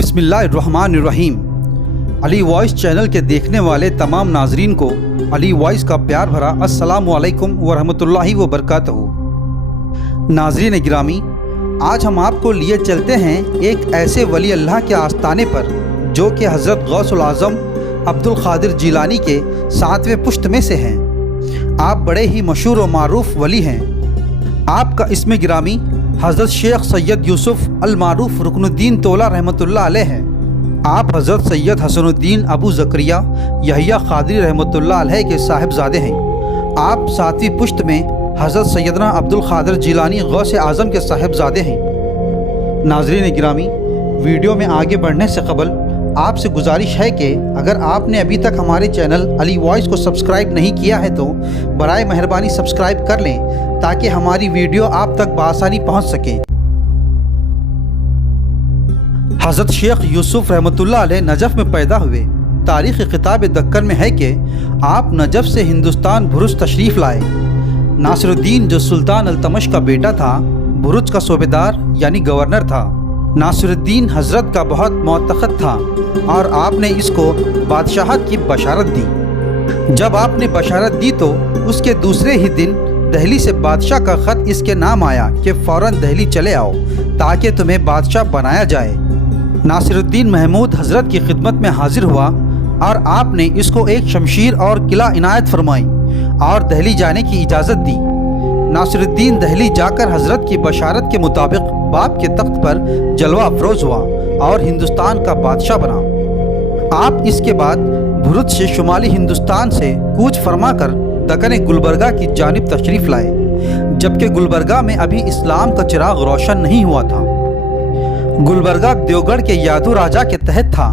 बिस्मिल्लाहिर्रहमानिर्रहीम। Ali voice channel के देखने वाले तमाम नाजरीन को अली वॉइस का प्यार भरा अस्सलामु अलैकुम वरहमतुल्लाहि वबरकातुहू। नाजरीन गिरामी, आज हम आपको लिए चलते हैं एक ऐसे वली अल्लाह के आस्थाने पर जो कि हज़रत गौसुल आज़म अब्दुल क़ादिर जिलानी के 7वें पुश्त में से हैं। आप बड़े ही मशहूर व मारूफ वली हैं। आपका इसमें गिरामी हज़रत शेख सैयद यूसुफ़ अल मारूफ रुकनुद्दीन तौला रहमतुल्लाह अलैह हैं। आप हज़रत सैयद हसनुद्दीन अबू ज़करिया यहिया क़ादरी रहमतुल्लाह अलैह के साहिबजादे हैं। आप 7वीं पुश्त में हज़रत सैयदना अब्दुल क़ादिर जिलानी गौस आज़म के साहिबजादे हैं। नाज़रीन गिरामी, वीडियो में आगे बढ़ने से क़बल आपसे गुजारिश है कि अगर आपने अभी तक हमारे चैनल अली वॉइस को सब्सक्राइब नहीं किया है तो बराए मेहरबानी सब्सक्राइब कर लें ताकि हमारी वीडियो आप तक बआसानी पहुंच सके। हज़रत शेख यूसुफ़ रहमतुल्लाह अलैह नजफ़ में पैदा हुए। तारीख़ किताब दक्कन में है कि आप नजफ़ से हिंदुस्तान भुरुच तशरीफ़ लाए। नासिरुद्दीन जो सुल्तान अल्तमश का बेटा था, भुरुच का सूबेदार यानी गवर्नर था। नासिरुद्दीन हज़रत का बहुत मोतक़द था और आपने इसको बादशाहत की बशारत दी। जब आपने बशारत दी तो उसके दूसरे ही दिन दहली से बादशाह का ख़त इसके नाम आया कि फ़ौरन दहली चले आओ ताकि तुम्हें बादशाह बनाया जाए। नासिरुद्दीन महमूद हज़रत की खिदमत में हाजिर हुआ और आपने इसको एक शमशीर और किला इनायत फरमाई और दहली जाने की इजाज़त दी। नासिरुद्दीन दहली जाकर हज़रत की बशारत के मुताबिक बाप के तख्त पर जलवा अफरोज़ हुआ और हिंदुस्तान का बादशाह बना। आप इसके बाद भुरुच से शुमाली हिंदुस्तान से कूच फरमा कर दक्कन गुलबर्गा की जानिब तशरीफ़ लाए, जबकि गुलबर्गा में अभी इस्लाम का चिराग रोशन नहीं हुआ था। गुलबर्गा देवगढ़ के यादू राजा के तहत था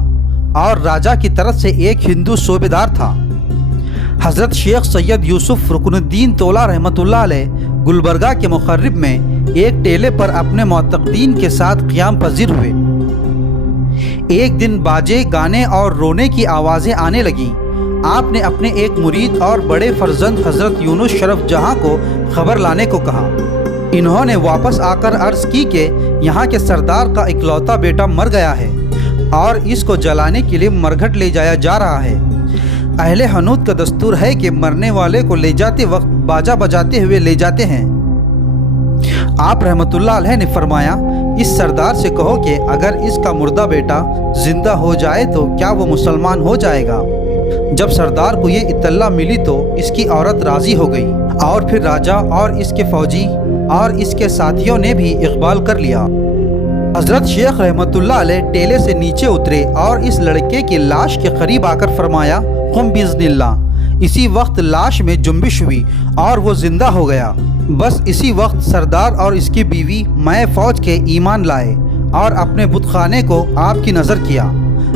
और राजा की तरफ से एक हिंदू सूबेदार था। हज़रत शेख सैयद यूसुफ़ रुकनुद्दीन तौला रहमतुल्लाह अलैह गुलबर्गा के मुक़र्रिब में एक टेले पर अपने मोतक़दीन के साथ क़ियाम पज़ीर हुए। एक दिन बाजे, गाने और रोने की आवाज़ें आने लगीं। आपने अपने एक मुरीद और बड़े फर्जंद हज़रत यूनुस शरफ जहाँ को खबर लाने को कहा। इन्होंने वापस आकर अर्ज़ की कि यहाँ के सरदार का इकलौता बेटा मर गया है और इसको जलाने के लिए मरघट ले जाया जा रहा है। अहले हनूत का दस्तूर है कि मरने वाले को ले जाते वक्त बाजा बजाते हुए ले जाते हैं। आप रहमतुल्लाह अलैह ने फरमाया, इस सरदार से कहो कि अगर इसका मुर्दा बेटा जिंदा हो जाए तो क्या वो मुसलमान हो जाएगा। जब सरदार को ये इत्तला मिली तो इसकी औरत राज़ी हो गई और फिर राजा और इसके फौजी और इसके साथियों ने भी इकबाल कर लिया। हज़रत शेख रहमतुल्लाह अलैह टेले से नीचे उतरे और इस लड़के की लाश के करीब आकर फरमाया, कुम बिइज़्निल्लाह। इसी वक्त लाश में जुम्बिश हुई और वो जिंदा हो गया। बस इसी वक्त सरदार और इसकी बीवी मैं फ़ौज के ईमान लाए और अपने बुतखाने को आपकी नज़र किया।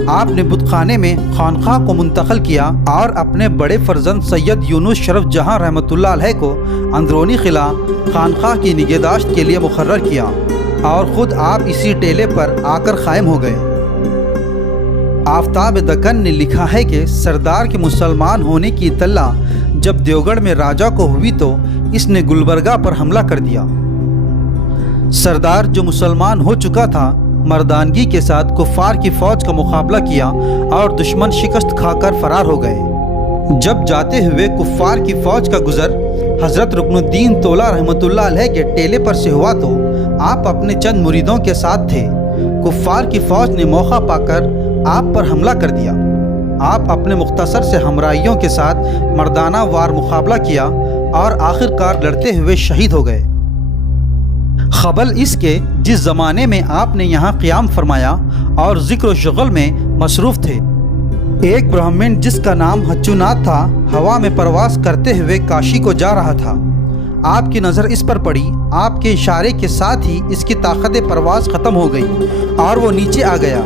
आपने बुतखाने में खानखा को मुंतकिल किया और अपने बड़े फर्जंद सैयद यूनुस शरफ जहाँ रहमतुल्लाह अलैह को अंदरूनी क़िला खानखा की निगहदाश्त के लिए मुकर्रर किया और ख़ुद आप इसी टेले पर आकर क़ायम हो गए। आफ्ताब दक्कन ने लिखा है कि सरदार के मुसलमान होने की इत्तला जब देवगढ़ में राजा को हुई तो इसने गुलबर्गा पर हमला कर दिया। सरदार जो मुसलमान हो चुका था, मर्दानगी के साथ कुफ़ार की फ़ौज का मुकाबला किया और दुश्मन शिकस्त खाकर फरार हो गए। जब जाते हुए कुफ़ार की फ़ौज का गुज़र हज़रत रुकनुद्दीन तौला रहमतुल्लाह अलैह के टेले पर से हुआ तो आप अपने चंद मुरीदों के साथ थे। कुफ़ार की फ़ौज ने मौका पाकर आप पर हमला कर दिया। आप अपने मुख्तसर से हमराइयों के साथ मर्दाना वार मुकाबला किया और आखिरकार लड़ते हुए शहीद हो गए। ख़बल इसके जिस ज़माने में आपने यहाँ क़ियाम फरमाया और ज़िक्र व शुग़ल में मसरूफ़ थे, एक ब्राह्मण जिसका नाम हच्चुनाथ था हवा में परवास करते हुए काशी को जा रहा था। आपकी नज़र इस पर पड़ी। आपके इशारे के साथ ही इसकी ताकत परवास ख़त्म हो गई और वो नीचे आ गया।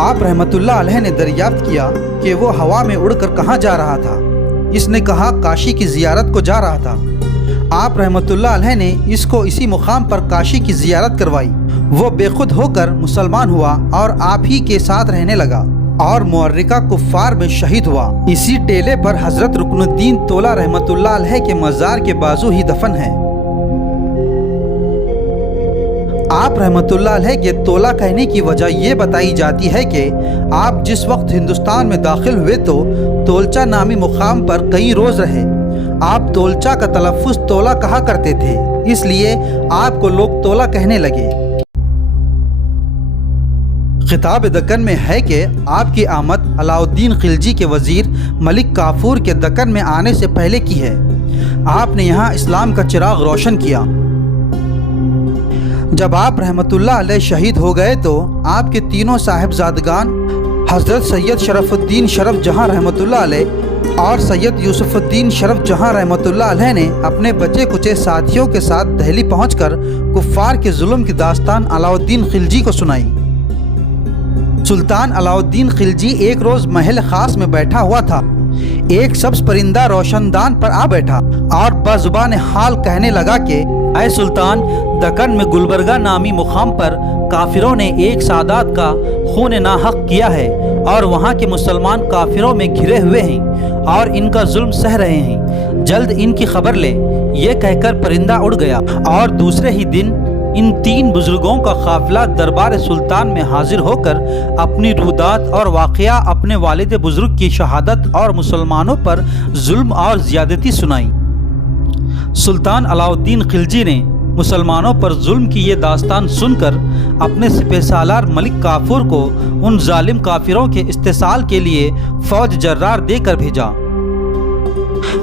आप रहमतुल्लाह अलैह ने दरियाफ्त किया कि वो हवा में उड़कर कहाँ जा रहा था। इसने कहा, काशी की ज़ियारत को जा रहा था। आप रहमतुल्लाह अलैह ने इसको इसी मुकाम पर काशी की ज़ियारत करवाई। वो बेखुद होकर मुसलमान हुआ और आप ही के साथ रहने लगा और मुअर्रिका कुफ़ार में शहीद हुआ। इसी टेले पर हज़रत रुकनुद्दीन तौला रहमतुल्लाह अलैह के मज़ार के बाजू ही दफन है। आप रहमतुल्लाह अलैह के तोला कहने की वजह ये बताई जाती है कि आप जिस वक्त हिंदुस्तान में दाखिल हुए तो तोलचा नामी मुकाम पर कई रोज़ रहे। आप तोलचा का तलफ़्फ़ुज़ तोला कहा करते थे, इसलिए आपको लोग तोला कहने लगे। खिताब दक्कन में है कि आपकी आमद अलाउद्दीन खिलजी के वज़ीर मलिक काफूर के दक्कन में आने से पहले की है। आपने यहाँ इस्लाम का चिराग रोशन किया। जब आप रहमतुल्लाह अलैह शहीद हो गए तो आपके तीनों साहिबजादगान हज़रत सैयद शरफ़ुद्दीन शरफ़ जहाँ रहमतुल्लाह अलैह और सैयद यूसुफ़ुद्दीन शरफ़ जहाँ रहमतुल्लाह अलैह ने अपने बचे कुचे साथियों के साथ दिल्ली पहुँचकर कुफ़ार के जुल्म की दास्तान अलाउद्दीन खिलजी को सुनाई। सुल्तान अलाउद्दीन खिलजी एक रोज़ महल ख़ास में बैठा हुआ था। एक सब्ज़ परिंदा रोशनदान पर आ बैठा और बज़ुबान हाल कहने लगा कि ऐ सुल्तान, दक्कन में गुलबर्गा नामी मुकाम पर काफिरों ने एक सादात का खून नाहक किया है और वहाँ के मुसलमान काफिरों में घिरे हुए हैं और इनका जुल्म सह रहे हैं। जल्द इनकी खबर ले। ये कहकर परिंदा उड़ गया और दूसरे ही दिन इन तीन बुजुर्गों का काफिला दरबार सुल्तान में हाजिर होकर अपनी रुदात और वाक़या अपने वालिद बुजुर्ग की शहादत और मुसलमानों पर जुल्म और ज़्यादती सुनाई। सुल्तान अलाउद्दीन खिलजी ने मुसलमानों पर जुल्म की ये दास्तान सुनकर अपने सिपहसालार मलिक काफूर को उन जालिम काफिरों के इस्तेसाल के लिए फ़ौज जर्रार देकर भेजा।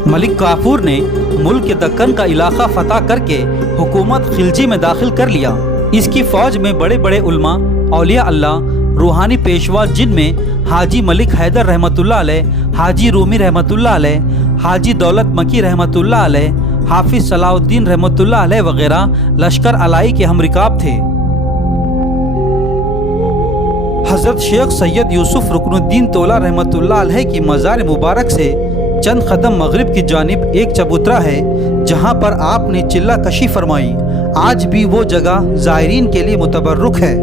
मलिक काफूर ने मुल्क के दक्कन का इलाका फतह करके हुकूमत खिलजी में दाखिल कर लिया। इसकी फ़ौज में बड़े बड़े उल्मा, औलिया अल्लाह, रूहानी पेशवा जिनमें हाजी मलिक हैदर रहमतुल्लाह अलैह, हाजी रूमी रहमतुल्लाह अलैह, हाजी दौलत मकी रहमतुल्लाह अलैह, हाफिज सलाउद्दीन रहमतुल्लाह अलैह वगैरह लश्कर अलाई के हमरिकाब थे। हज़रत शेख सैयद यूसुफ रुकनुद्दीन तोला रहमतुल्लाह अलैह की मज़ार मुबारक से चंद कदम मगरिब की जानिब एक चबूतरा है जहाँ पर आपने चिल्ला कशी फरमाई। आज भी वो जगह ज़ायरीन के लिए मुतबर्रुक है।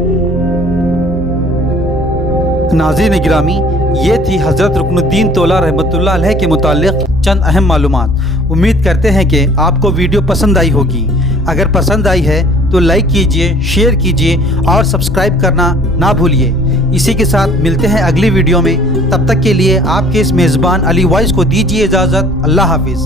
नाज़रीन गिरामी, ये थी हज़रत रुकनुद्दीन तोला रहमतुल्लाह अलैह के मुताल्लिक़ चंद अहम मालूमात। उम्मीद करते हैं कि आपको वीडियो पसंद आई होगी। अगर पसंद आई है तो लाइक कीजिए, शेयर कीजिए और सब्सक्राइब करना ना भूलिए। इसी के साथ मिलते हैं अगली वीडियो में। तब तक के लिए आपके इस मेज़बान अली वॉइस को दीजिए इजाज़त। अल्लाह हाफिज़।